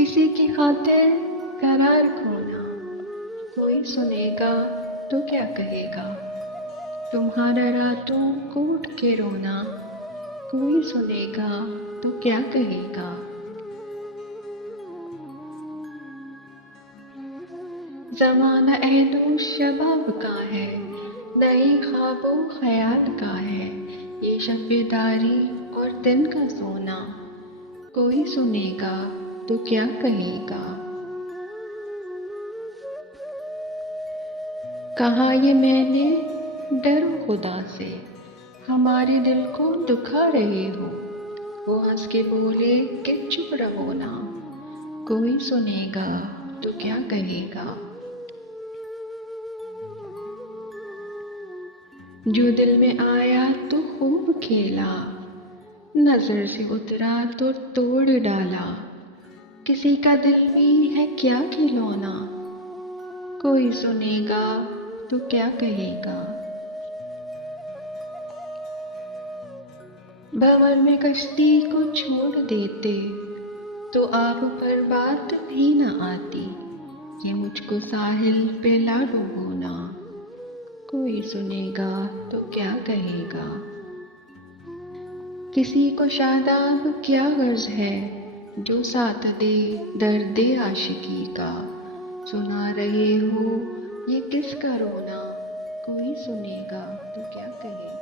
کسی کی خاطر قرار کھونا، کوئی سنے گا تو کیا کہے گا؟ تمہارا راتوں کو اٹھ کے رونا، کوئی سنے گا تو کیا کہے گا؟ زمانہ عہد و شباب کا ہے، نئی خواب و خیال کا ہے، یہ شب بیداری اور دن کا سونا، کوئی سنے گا تو کیا کہے گا؟ کہا یہ میں نے ڈرو خدا سے، ہمارے دل کو دکھا رہے ہو، وہ ہنس کے بولے کہ چپ رہو نا، کوئی سنے گا تو کیا کہے گا؟ جو دل میں آیا تو خوب کھیلا، نظر سے اترا تو توڑ ڈالا، کسی کا دل بھی ہے کیا کھلونا، کوئی سنے گا تو کیا کہے گا؟ بھنور میں کشتی کو چھوڑ دیتے تو آپ پر بات بھی نہ آتی، کہ مجھ کو ساحل پہ لا ڈبونا، کوئی سنے گا تو کیا کہے گا؟ کسی کو شاداب کیا غرض ہے، جو ساتھ دے درد عاشقی کا، سنا رہے ہو یہ کس کا رونا، کوئی سنے گا تو کیا کہے گا؟